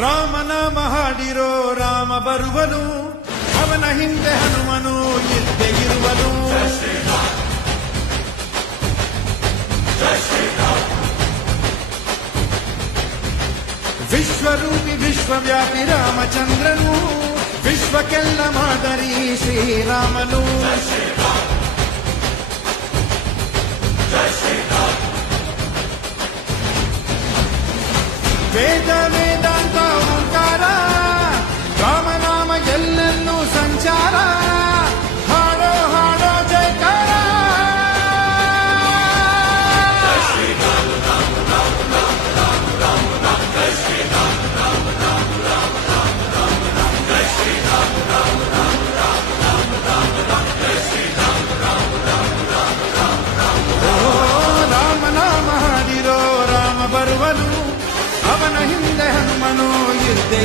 ರಾಮನಾಮ ಹಾಡಿರೋ ರಾಮ ಬರುವನು, ಅವನ ಹಿಂದೆ ಹನುಮನು ಇದ್ದೇ ಇರುವನು. ವಿಶ್ವರೂಪಿ ವಿಶ್ವವ್ಯಾಪಿ ರಾಮಚಂದ್ರನು, ವಿಶ್ವಕ್ಕೆಲ್ಲ ಮಾದರಿ ಶ್ರೀರಾಮನು. ವೇದ ವೇದಾಂತ ಓಂಕಾರ, ರಾಮನಾಮ ಎಲ್ಲೆಲ್ಲೂ ಸಂಚಾರ. ಹಾಡೋ ಹಾಡೋ ಜಯಕಾರ. ರಾಮನಾಮ ಹಾಡಿರೋ ರಾಮ ಬರುವನು, ಅವನ ಹಿಂದೆ ಹನುಮನು ಇದ್ದೇ